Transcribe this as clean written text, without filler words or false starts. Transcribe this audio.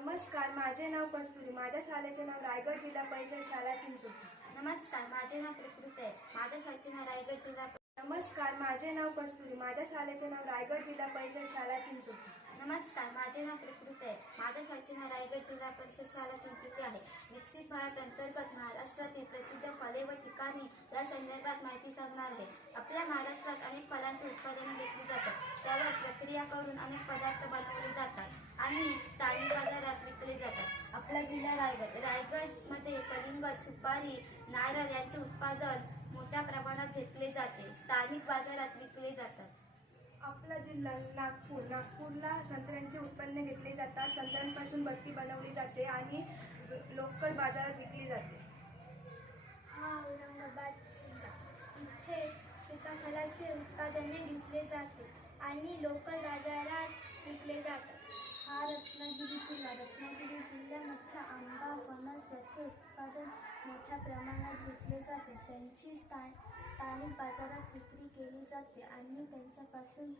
नमस्कार, माझे नाव कस्तुरी. माझ्या शाळेचे नाव रायगड जिल्हा परिषद शाळा चिंचोली. नमस्कार, माझे नाव प्रकृती आहे. माझ्या शाळेचे नाव रायगड जिल्हा. नमस्कार, माझे नाव कस्तुरी. माझ्या शाळेचे नाव रायगड जिल्हा परिषद शाळा चिंचोली. नमस्कार, माझे नाव प्रकृती आहे. माझ्या शाळेचे नाव रायगड जिल्हा परिषद शाळा चिंचोली आहे. विकसित भारत अंतर्गत महाराष्ट्रातील प्रसिद्ध फळे व ठिकाणे या संदर्भात माहिती सांगणार आहे. आपल्या महाराष्ट्रात अनेक फळांची उत्पादने घेतली जातात. त्यावर प्रक्रिया करून अनेक पदार्थ बनवले जातात आणि स्थानिक बाजारात विकले जातात. आपला जिल्हा रायगडमध्ये कलिंगड, सुपारी, नारळ यांचे उत्पादन मोठ्या प्रमाणात घेतले जाते. स्थानिक बाजारात विकले जातात. आपला जिल्हा नागपूरला संत्र्यांचे उत्पन्न घेतले जातात. संत्र्यांपासून बत्ती बनवली जाते आणि लोकल बाजारात विकली जाते. हा औरंगाबाद जिल्हा. इथे सीताफळाचे उत्पादने घेतले जाते आणि लोकल बाजारात विकले जातात. हा रत्नागिरी जिल्हा. रत्नागिरी जिल्ह्यामध्ये आंबा, फणस याचे उत्पादन मोठ्या प्रमाणात घेतले जाते. त्यांची स्थानिक बाजारात विक्री केली जाते आणि त्यांच्यापासून